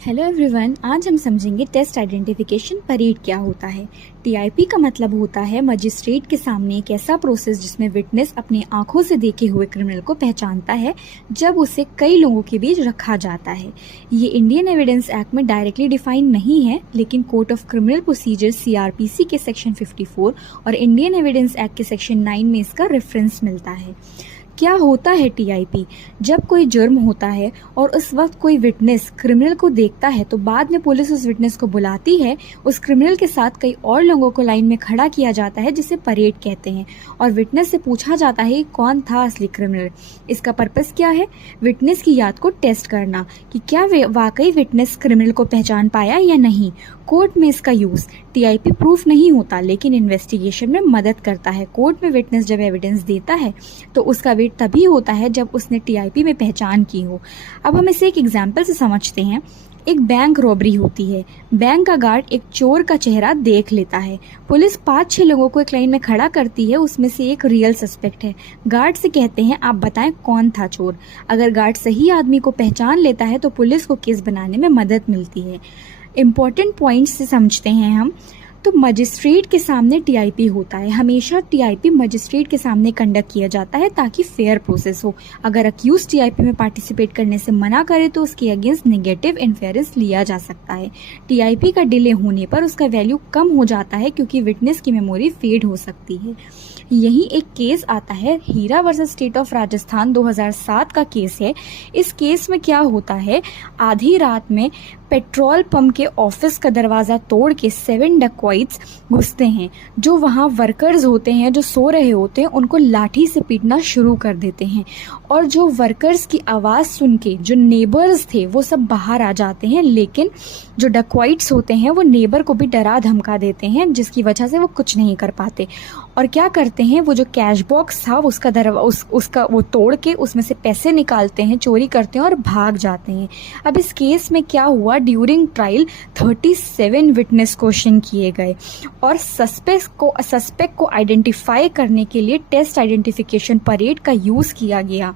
Hello everyone, आज हम समझेंगे टेस्ट आइडेंटिफिकेशन परेड क्या होता है। टीआईपी का मतलब होता है मजिस्ट्रेट के सामने एक ऐसा प्रोसेस जिसमें विटनेस अपनी आंखों से देखे हुए क्रिमिनल को पहचानता है जब उसे कई लोगों के बीच रखा जाता है। ये इंडियन एविडेंस एक्ट में डायरेक्टली डिफाइन नहीं है, लेकिन code of criminal procedure CrPC के सेक्शन 54 और इंडियन एविडेंस एक्ट के सेक्शन 9 में इसका रेफरेंस मिलता है। क्या होता है टीआईपी? जब कोई जुर्म होता है और उस वक्त कोई विटनेस क्रिमिनल को देखता है तो बाद में पुलिस उस विटनेस को बुलाती है। उस क्रिमिनल के साथ कई और लोगों को लाइन में खड़ा किया जाता है जिसे परेड कहते हैं, और विटनेस से पूछा जाता है कौन था असली क्रिमिनल। इसका पर्पस क्या है? विटनेस की याद को टेस्ट करना कि क्या वाकई विटनेस क्रिमिनल को पहचान पाया या नहीं। कोर्ट में इसका यूज टीआईपी प्रूफ नहीं होता, लेकिन इन्वेस्टिगेशन में मदद करता है। कोर्ट में विटनेस जब एविडेंस देता है तो उसका वेट तभी होता है जब उसने टीआईपी में पहचान की हो। अब हम इसे एक एग्जाम्पल से समझते हैं। एक बैंक रॉबरी होती है। बैंक का गार्ड एक चोर का चेहरा देख लेता है। पुलिस 5-6 लोगों को एक लाइन में खड़ा करती है, उसमें से एक रियल सस्पेक्ट है। गार्ड से कहते हैं आप बताएं कौन था चोर। अगर गार्ड सही आदमी को पहचान लेता है तो पुलिस को केस बनाने में मदद मिलती है। इम्पोर्टेंट पॉइंट्स से समझते हैं हम। तो मजिस्ट्रेट के सामने टीआईपी होता है। हमेशा टीआईपी मजिस्ट्रेट के सामने कंडक्ट किया जाता है ताकि फेयर प्रोसेस हो। अगर अक्यूज टीआईपी में पार्टिसिपेट करने से मना करे तो उसके अगेंस्ट नेगेटिव इन्फेरेंस लिया जा सकता है। टीआईपी का डिले होने पर उसका वैल्यू कम हो जाता है क्योंकि विटनेस की मेमोरी फेड हो सकती है। यही एक केस आता है, हीरा वर्सेस स्टेट ऑफ राजस्थान 2007 का केस है। इस केस में क्या होता है, आधी रात में पेट्रोल पंप के ऑफिस का दरवाज़ा तोड़ के 7 डकॉइट्स घुसते हैं। जो वहाँ वर्कर्स होते हैं, जो सो रहे होते हैं, उनको लाठी से पीटना शुरू कर देते हैं। और जो वर्कर्स की आवाज़ सुन के जो नेबर्स थे वो सब बाहर आ जाते हैं, लेकिन जो डकॉइट्स होते हैं वो नेबर को भी डरा धमका देते हैं, जिसकी वजह से वो कुछ नहीं कर पाते। और क्या करते हैं, वो जो कैश बॉक्स था उसका वो तोड़ के उसमें से पैसे निकालते हैं, चोरी करते हैं और भाग जाते हैं। अब इस केस में क्या हुआ, ड्यूरिंग ट्रायल 37 विटनेस क्वेश्चन किए गए और सस्पेक्ट को आइडेंटिफाई करने के लिए टेस्ट आइडेंटिफिकेशन परेड का यूज़ किया गया।